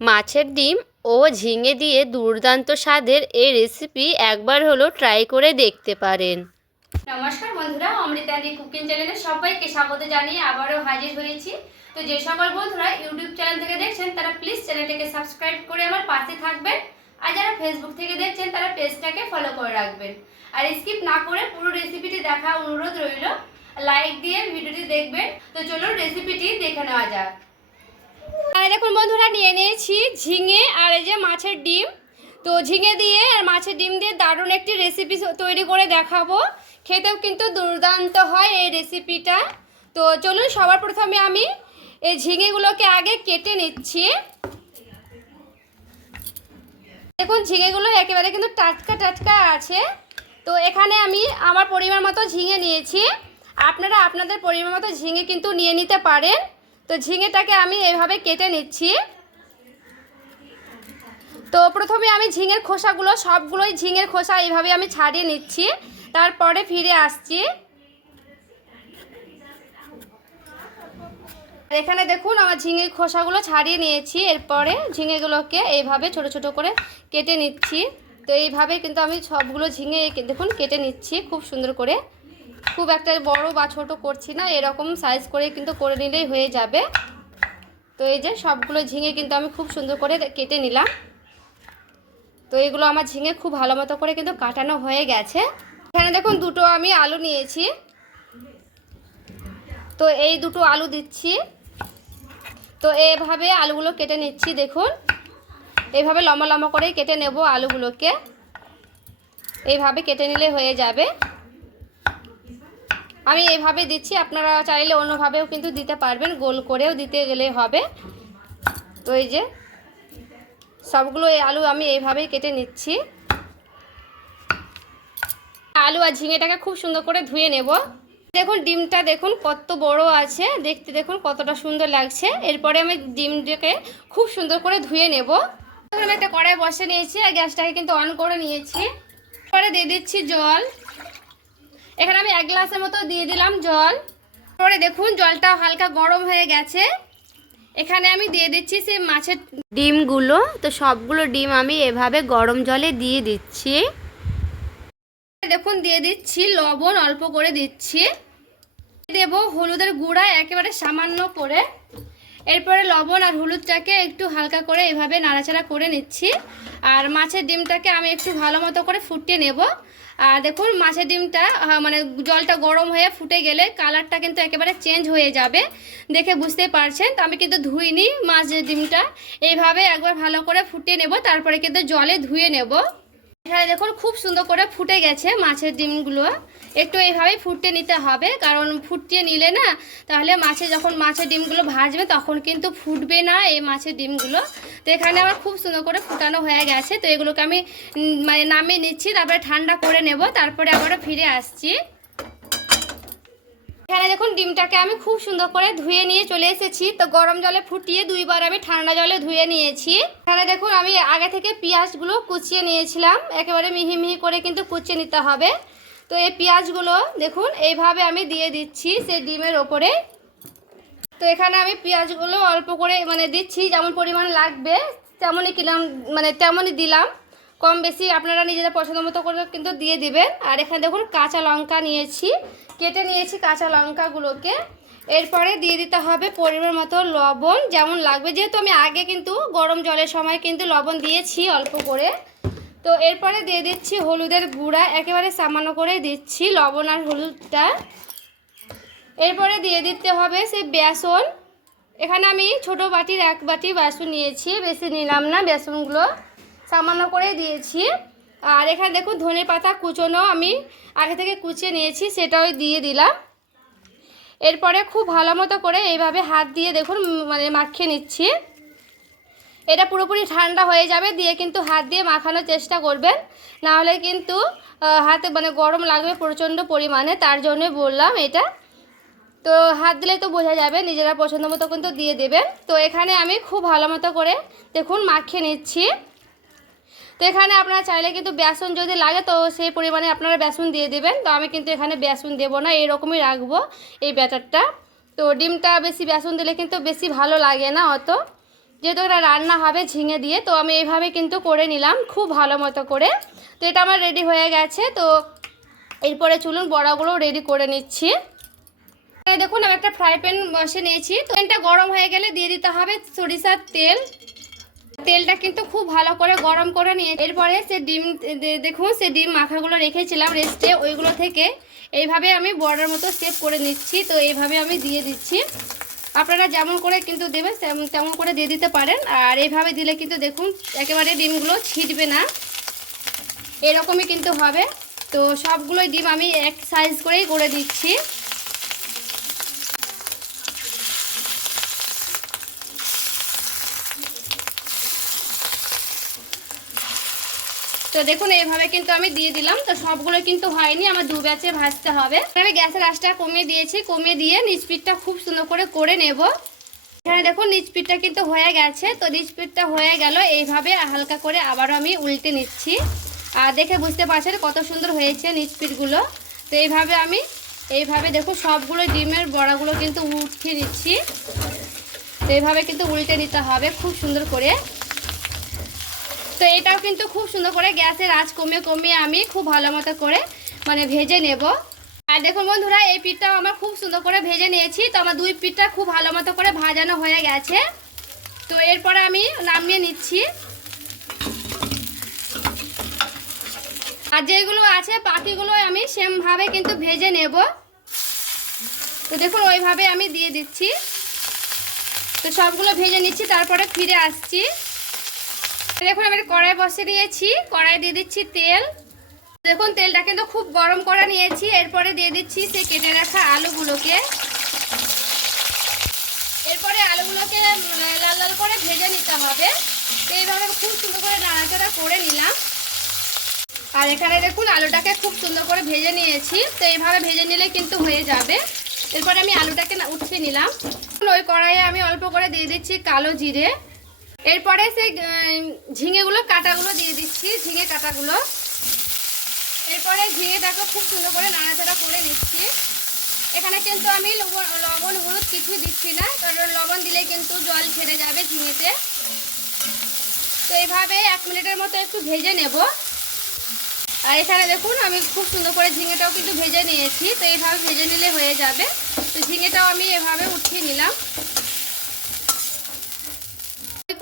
মাছের ডিম ও ঝিঙে দিয়ে দুর্দান্ত স্বাদের এই রেসিপি একবার হলো ট্রাই করে দেখতে পারেন। নমস্কার বন্ধুরা, অমৃতাদি কুকিং চ্যানেলে সবাইকে স্বাগত জানিয়ে আবারও হাজির হয়েছি। তো যে সকল বন্ধুরা ইউটিউব চ্যানেল থেকে দেখছেন তারা প্লিজ চ্যানেলটাকে সাবস্ক্রাইব করে আমার পাশে থাকবেন, আর যারা ফেসবুক থেকে দেখছেন তারা পেজটাকে ফলো করে রাখবেন। আর স্কিপ না করে পুরো রেসিপিটি দেখা অনুরোধ রইল, লাইক দিয়ে ভিডিওটি দেখবেন। তো চলুন রেসিপিটি দেখে নেওয়া যাক। আর দেখুন বন্ধুরা, নিয়ে নিয়েছি ঝিঙে আর এই যে মাছের ডিম। তো ঝিঙে দিয়ে আর মাছের ডিম দিয়ে দারুণ একটি রেসিপি তৈরি করে দেখাবো। খেতেও কিন্তু দুর্দান্ত হয় এই রেসিপিটা। তো চলুন সবার প্রথমে আমি এই ঝিঙেগুলোকে আগে কেটে নিচ্ছি। দেখুন ঝিঙেগুলো একেবারে কিন্তু টাটকা টাটকা আছে। তো এখানে আমি আমার পরিমাণ মতো ঝিঙে নিয়েছি, আপনারা আপনাদের পরিমাণ মতো ঝিঙে কিন্তু নিয়ে নিতে পারেন। তো ঝিঙেটাকে আমি এইভাবে কেটে নিচ্ছি। তো প্রথমে আমি ঝিঙের খোসাগুলো সবগুলোই ঝিঙের খোসা এইভাবে আমি ছাড়িয়ে নিচ্ছি, তারপরে ফিরে আসছি। এখানে দেখুন আমার ঝিঙের খোসাগুলো ছাড়িয়ে নিয়েছি, এরপরে ঝিঙেগুলোকে এইভাবে ছোট ছোট করে কেটে নিচ্ছি। তো এইভাবে কিন্তু আমি সবগুলো ঝিঙে দেখুন কেটে নিচ্ছি খুব সুন্দর করে। খুব একটা বড় বা ছোট করছি না, এরকম সাইজ করে কিন্তু করে নিলেই হয়ে যাবে। তো এই যে সবগুলো ঝিঙে কিন্তু আমি খুব সুন্দর করে কেটে নিলাম। তো এগুলো আমার ঝিঙে খুব ভালো মতো করে কিন্তু কাটানো হয়ে গেছে। এখানে দেখুন দুটো আমি আলু নিয়েছি, তো এই দুটো আলু দিচ্ছি। তো এইভাবে আলুগুলো কেটে নিচ্ছি, দেখুন এইভাবে লম্বা লম্বা করেই কেটে নেব আলুগুলোকে। এইভাবে কেটে নিলে হয়ে যাবে। আমি এইভাবে দিচ্ছি, আপনারা চাইলে অন্যভাবেও কিন্তু দিতে পারবেন, গোল করেও দিতে গেলে হবে। তো এই যে সবগুলো এই আলু আমি এইভাবেই কেটে নিচ্ছি। আলু আর ঝিঙেটাকে খুব সুন্দর করে ধুয়ে নেব। দেখুন ডিমটা দেখুন কত বড় আছে, দেখতে দেখুন কতটা সুন্দর লাগছে। এরপরে আমি ডিমটাকে খুব সুন্দর করে ধুয়ে নেব। আমি একটা কড়াই বসে নিয়েছি আর গ্যাসটাকে কিন্তু অন করে নিয়েছি। পরে দিয়ে দিচ্ছি জল। এখানে আমি 1 গ্লাসের মতো দিয়ে দিলাম জল। পরে দেখুন জলটা হালকা গরম হয়ে গেছে। এখানে আমি দিয়ে দিচ্ছি সে মাছের ডিমগুলো। তো সবগুলো ডিম আমি এভাবে গরম জলে দিয়ে দিচ্ছি। দেখুন দিয়ে দিচ্ছি লবণ, অল্প করে দিচ্ছি। দেব হলুদের গুঁড়া একেবারে সামান্য করে। এরপরে লবণ আর হলুদটাকে একটু হালকা করে এভাবে নাড়াচাড়া করে নিচ্ছি। আর মাছের ডিমটাকে আমি একটু ভালো মতো করে ফুটিয়ে নেব। আর দেখুন মাছের ডিমটা মানে জলটা গরম হয়ে ফুটে গেলে কালারটা কিন্তু একেবারে চেঞ্জ হয়ে যাবে, দেখে বুঝতে পারছেন। তো আমি কিন্তু ধুইনি মাছের ডিমটা, এইভাবে একবার ভালো করে ফুটিয়ে নেব, তারপরে কিন্তু জলে ধুয়ে নেব। এখানে দেখুন খুব সুন্দর করে ফুটে গেছে মাছের ডিমগুলো। একটু এইভাবেই ফুটিয়ে নিতে হবে, কারণ ফুটিয়ে নিলে না তাহলে যখন মাছের ডিমগুলো ভাজবে তখন কিন্তু ফুটবে না এই মাছের ডিমগুলো। তো এখানে আমার খুব সুন্দর করে ফুটানো হয়ে গেছে। তো এগুলোকে আমি মানে নামিয়ে নিচ্ছি, তারপরে ঠান্ডা করে নেব, তারপরে আবারও ফিরে আসছি। এখানে দেখুন ডিমটাকে আমি খুব সুন্দর করে ধুয়ে নিয়ে চলে এসেছি। তো গরম জলে ফুটিয়ে 2বার আমি ঠান্ডা জলে ধুয়ে নিয়েছি। এখানে দেখুন আমি আগে থেকে পেঁয়াজগুলো কুচিয়ে নিয়েছিলাম, একেবারে মিহি মিহি করে কিন্তু কুচিয়ে নিতে হবে। তো এই পেঁয়াজগুলো দেখুন এইভাবে আমি দিয়ে দিচ্ছি সেই ডিমের ওপরে। তো এখানে আমি পেঁয়াজগুলো অল্প করে মানে দিচ্ছি, যেমন পরিমাণ লাগবে তেমনই কিলাম, মানে তেমনই দিলাম। কম বেশি আপনারা নিজেদের পছন্দ মতো করে কিন্তু দিয়ে দিবেন। আর এখানে দেখুন কাঁচা লঙ্কা নিয়েছি, কেটে নিয়েছি কাঁচা লঙ্কাগুলোকে। এরপরে দিয়ে দিতে হবে পরিমাণ মতো লবণ, যেমন লাগবে, যেহেতু আমি আগে কিন্তু গরম জলের সময় কিন্তু লবণ দিয়েছি অল্প করে। তো এরপরে দিয়ে দিচ্ছি হলুদের গুঁড়া, একেবারে সামান্য করে দিচ্ছি লবণ আর হলুদটা। এরপরে দিয়ে দিতে হবে সেই বেসন। এখানে আমি ছোট বাটির 1 বাটি বেসন নিয়েছি, বেশি নিলাম না, বেসনগুলো সামান্য করে দিয়েছি। আর এখানে দেখুন ধনে পাতা কুচনো আমি আগে থেকে কুচিয়ে নিয়েছি, সেটাও দিয়ে দিলাম। এরপরে খুব ভালো মতো করে এইভাবে হাত দিয়ে দেখুন মানে মাখিয়ে নিচ্ছি। এটা পুরোপুরি ঠান্ডা হয়ে যাবে, দিয়ে কিন্তু হাত দিয়ে মাখানোর চেষ্টা করবেন, না হলে কিন্তু হাতে মানে গরম লাগবে প্রচণ্ড পরিমাণে, তার জন্যই বললাম এটা। তো হাত দিলেই তো বোঝা যাবে, নিজেরা পছন্দ মতো কিন্তু দিয়ে দেবেন। তো এখানে আমি খুব ভালো মতো করে দেখুন মাখিয়ে নিচ্ছি। তো এখানে আপনারা চাইলে কিন্তু বেসন যদি লাগে তো সেই পরিমাণে আপনারা বেসন দিয়ে দেবেন। তো আমি কিন্তু এখানে বেসন দেবো না, এরকমই রাখবো এই ব্যাটারটা। তো ডিমটা বেশি বেসন দিলে কিন্তু বেশি ভালো লাগে না অত। যেহেতু এটা রান্না হবে ঝিঙে দিয়ে, তো আমি এইভাবে কিন্তু করে নিলাম খুব ভালো মতো করে। তো এটা আমার রেডি হয়ে গেছে। তো এরপরে চলুন বড়াগুলো রেডি করে নিচ্ছি। দেখুন আমি একটা ফ্রাই প্যান বসে নিয়েছি। তো প্যানটা গরম হয়ে গেলে দিয়ে দিতে হবে সরিষার তেল। তেলটা কিন্তু খুব ভালো করে গরম করে নিয়ে এরপরে সে ডিম, দেখুন সে ডিম মাখাগুলো রেখেছিলাম রেস্টে, ওইগুলো থেকে এইভাবে আমি বড়ার মতো শেপ করে নিচ্ছি। তো এইভাবে আমি দিয়ে দিচ্ছি। আপনারা যেমন করে কিন্তু দেবেন তেমন করে দিয়ে দিতে পারেন। আর এইভাবে দিলে কিন্তু দেখুন একেবারে ডিমগুলো ছিটবে না, এরকমই কিন্তু হবে। তো সবগুলোই ডিম আমি এক সাইজ করেই করে দিচ্ছি। তো দেখুন এইভাবে কিন্তু আমি দিয়ে দিলাম। তো সবগুলো কিন্তু হয়নি, আমার দু ব্যাচে ভাজতে হবে। আমি গ্যাসের আঁচটা কমিয়ে দিয়েছি, কমিয়ে দিয়ে নিচ পিঠটা খুব সুন্দর করে নেব। এখানে দেখুন নিচ পিঠটা কিন্তু হয়ে গেছে। তো নিচ পিঠটা হয়ে গেল, এইভাবে হালকা করে আবারও আমি উল্টে নিচ্ছি। আর দেখে বুঝতে পারছেন কত সুন্দর হয়েছে নিচ পিঠগুলো। তো এইভাবে দেখুন সবগুলো ডিমের বড়াগুলো কিন্তু উঠিয়ে নিচ্ছি। তো এইভাবে কিন্তু উল্টে নিতে হবে খুব সুন্দর করে। তো এটাও কিন্তু খুব সুন্দর করে গ্যাসের আঁচ কমিয়ে আমি খুব ভালো মতো করে ভেজে নেব। আর দেখুন বন্ধুরা এই পিঠটাও আমার খুব সুন্দর করে ভেজে নিয়েছি। তো আমার দুই পিঠটা খুব ভালো মতো করে ভাজানো হয়ে গেছে। তো এরপরে আমি নামিয়ে নিচ্ছি। আর যেগুলো আছে বাকিগুলো আমি সেমভাবে কিন্তু ভেজে নেব। তো দেখুন ওইভাবে আমি দিয়ে দিচ্ছি। তো সবগুলো ভেজে নিচ্ছি, তারপরে ফিরে আসছি। দেখুন আমি কড়াই বসে নিয়েছি, কড়াই দিয়ে দিচ্ছি তেল। দেখুন তেলটা কিন্তু খুব গরম করে নিয়েছি। এরপরে দিয়ে দিচ্ছি সেই কেটে রাখা আলুগুলোকে। এরপরে আলুগুলোকে লাল লাল করে ভেজে নিতে হবে। তো এইভাবে খুব সুন্দর করে নাড়াচাড়া করে নিলাম। আর এখানে দেখুন আলুটাকে খুব সুন্দর করে ভেজে নিয়েছি। তো এইভাবে ভেজে নিলে কিন্তু হয়ে যাবে। এরপরে আমি আলুটাকে উঠিয়ে নিলাম। ওই কড়াইয়ে আমি অল্প করে দিয়ে দিচ্ছি কালো জিরে। এরপরে সেই ঝিঙেগুলো কাটাগুলো দিয়ে দিচ্ছি, ঝিঙে কাটাগুলো। এরপরে ঝিঙেটাকে খুব সুন্দর করে নাড়াচাড়া করে নিচ্ছি। এখানে কিন্তু আমি লবণ হলুদ কিছুই দিচ্ছি না, কারণ লবণ দিলে কিন্তু জল ছেড়ে যাবে ঝিঙেতে। তো এইভাবে 1 মিনিটের মতো একটু ভেজে নেব। আর এখানে দেখুন আমি খুব সুন্দর করে ঝিঙেটাও কিন্তু ভেজে নিয়েছি। তো এইভাবে ভেজে নিলে হয়ে যাবে। তো ঝিঙেটাও আমি এভাবে উঠিয়ে নিলাম।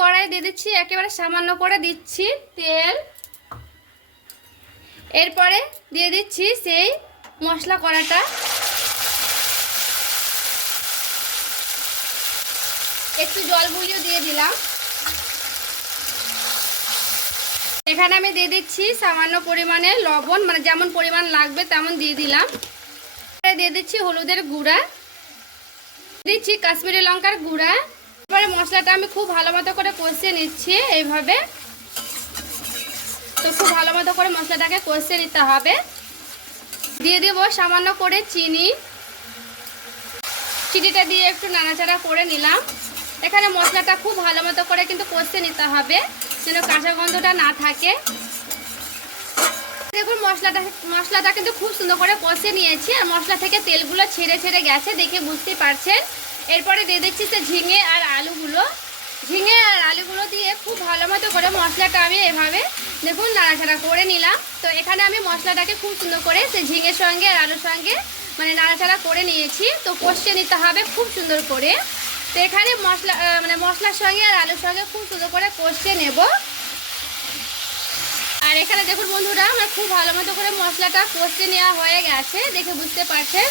কড়াই দিয়ে দিচ্ছি, একেবারে সামান্য করে দিচ্ছি তেল। এরপরে দিয়ে দিচ্ছি সেই মশলা কড়াটা। একটু জল গুলিয়ে দিয়ে দিলাম। এখানে আমি দিয়ে দিচ্ছি সামান্য পরিমাণে লবণ, যেমন পরিমাণ লাগবে তেমন দিয়ে দিলাম। দিয়ে দিচ্ছি হলুদের গুঁড়া, দিচ্ছি কাশ্মীরি লঙ্কার গুঁড়া। এবারে মশলাটা আমি খুব ভালো মতো করে কষিয়ে নিচ্ছি এইভাবে। তো খুব ভালো মতো করে মশলাটাকে কষিয়ে নিতে হবে। দিয়ে দেব সামান্য করে চিনি। চিনিটা দিয়ে একটু নাড়াচাড়া করে নিলাম। এখানে মশলাটা খুব ভালো মতো করে কিন্তু কষিয়ে নিতে হবে, যেন কাঁচা গন্ধটা না থাকে। দেখুন মশলাটা কিন্তু খুব সুন্দর করে কষিয়ে নিয়েছি। আর মশলা থেকে তেলগুলো ছেড়ে গেছে, দেখে বুঝতেই পারছেন। এরপরে দিয়ে দিচ্ছি সে ঝিঙে আর আলুগুলো দিয়ে খুব ভালো মতো করে মশলাটা আমি এভাবে দেখুন নাড়াচাড়া করে নিলাম। তো এখানে আমি মশলাটাকে খুব সুন্দর করে সে ঝিঙের সঙ্গে আর আলুর সঙ্গে নাড়াচাড়া করে নিয়েছি। তো কষিয়ে নিতে হবে খুব সুন্দর করে। তো এখানে মশলার সঙ্গে আর আলুর সঙ্গে খুব সুন্দর করে কষিয়ে নেব। আর এখানে দেখুন বন্ধুরা আমার খুব ভালো মতো করে মশলাটা কষিয়ে নেওয়া হয়ে গেছে, দেখে বুঝতে পারছেন।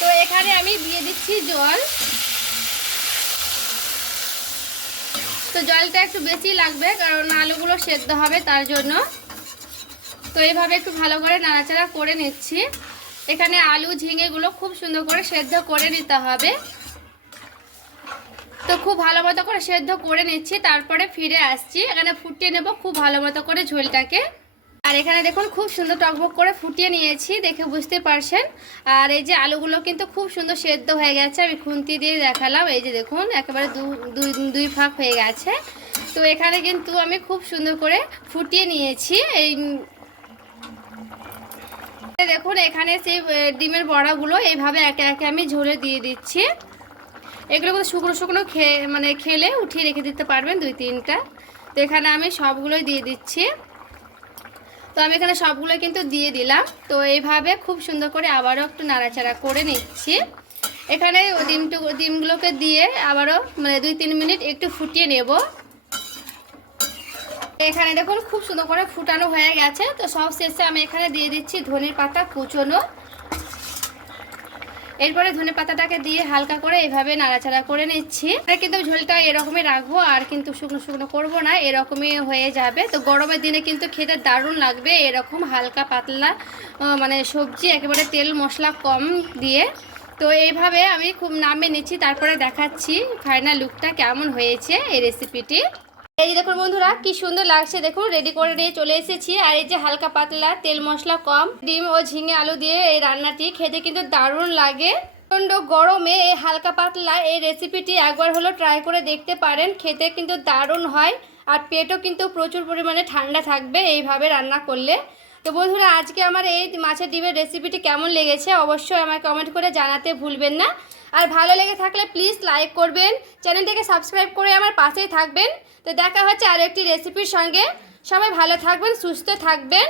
তো এখানে আমি দিয়ে দিচ্ছি জল। তো জলটা একটু বেশি লাগবে, কারণ আলুগুলো সেদ্ধ হবে তার জন্য। তো এইভাবে একটু ভালো করে নাড়াচাড়া করে নিচ্ছি। এখানে আলু ঝিঙেগুলো খুব সুন্দর করে সেদ্ধ করে নিতে হবে। তো খুব ভালো মতো করে সেদ্ধ করে নিচ্ছি, তারপরে ফিরে আসছি। এখানে ফুটিয়ে নেব খুব ভালো মতো করে ঝোলটাকে। আর এখানে দেখুন খুব সুন্দর টকবক করে ফুটিয়ে নিয়েছি, দেখে বুঝতে পারছেন। আর এই যে আলুগুলো কিন্তু খুব সুন্দর সেদ্ধ হয়ে গেছে, আমি খুন্তি দিয়ে দেখালাম। এই যে দেখুন একেবারে দুই ভাগ হয়ে গেছে। তো এখানে কিন্তু আমি খুব সুন্দর করে ফুটিয়ে নিয়েছি। এই দেখুন এখানে সেই ডিমের বড়াগুলো এইভাবে একে একে আমি ঝোলে দিয়ে দিচ্ছি। এগুলো কিন্তু শুকনো শুকনো খেলে উঠিয়ে রেখে দিতে পারবেন 2-3টা। তো এখানে আমি সবগুলোই দিয়ে দিচ্ছি। তো আমি এখানে সবগুলো কিন্তু দিয়ে দিলাম। তো এইভাবে খুব সুন্দর করে আবারও একটু নাড়াচাড়া করে নিচ্ছি। এখানে ডিমগুলোকে দিয়ে আবারও 2-3 মিনিট একটু ফুটিয়ে নেব। এখানে দেখুন খুব সুন্দর করে ফুটানো হয়ে গেছে। তো সব শেষে আমি এখানে দিয়ে দিচ্ছি ধনের পাতা কুচনো। এরপরে ধনে পাতাটাকে দিয়ে হালকা করে এইভাবে নাড়াচাড়া করে নিচ্ছি। কিন্তু ঝোলটা এরকমই রাখবো, আর কিন্তু শুকনো শুকনো করবো না, এরকমই হয়ে যাবে। তো গরমের দিনে কিন্তু খেতে দারুণ লাগবে এরকম হালকা পাতলা সবজি, একেবারে তেল মশলা কম দিয়ে। তো এইভাবে আমি খুব নামিয়ে নিচ্ছি, তারপরে দেখাচ্ছি ফাইনাল লুকটা কেমন হয়েছে এই রেসিপিটি। এই যে দেখুন বন্ধুরা কি সুন্দর লাগছে, দেখুন রেডি করে নিয়ে চলে এসেছি। আর এই যে হালকা পাতলা তেল মশলা কম ডিম ও ঝিঙে আলু দিয়ে এই রান্নাটি খেতে কিন্তু দারুণ লাগে। প্রচণ্ড গরমে এই হালকা পাতলা এই রেসিপিটি একবার হলো ট্রাই করে দেখতে পারেন, খেতে কিন্তু দারুণ হয়। আর পেটও কিন্তু প্রচুর পরিমাণে ঠান্ডা থাকবে এইভাবে রান্না করলে। তো বন্ধুরা আজকে আমার এই মাছের ডিমের রেসিপিটি কেমন লেগেছে অবশ্যই আমাকে কমেন্ট করে জানাতে ভুলবেন না। আর ভালো লেগে থাকলে প্লিজ লাইক করবেন, চ্যানেলটিকে সাবস্ক্রাইব করে আমার পাশেই থাকবেন। তো দেখা হচ্ছে আরও একটি রেসিপির সঙ্গে। সবাই ভালো থাকবেন, সুস্থ থাকবেন।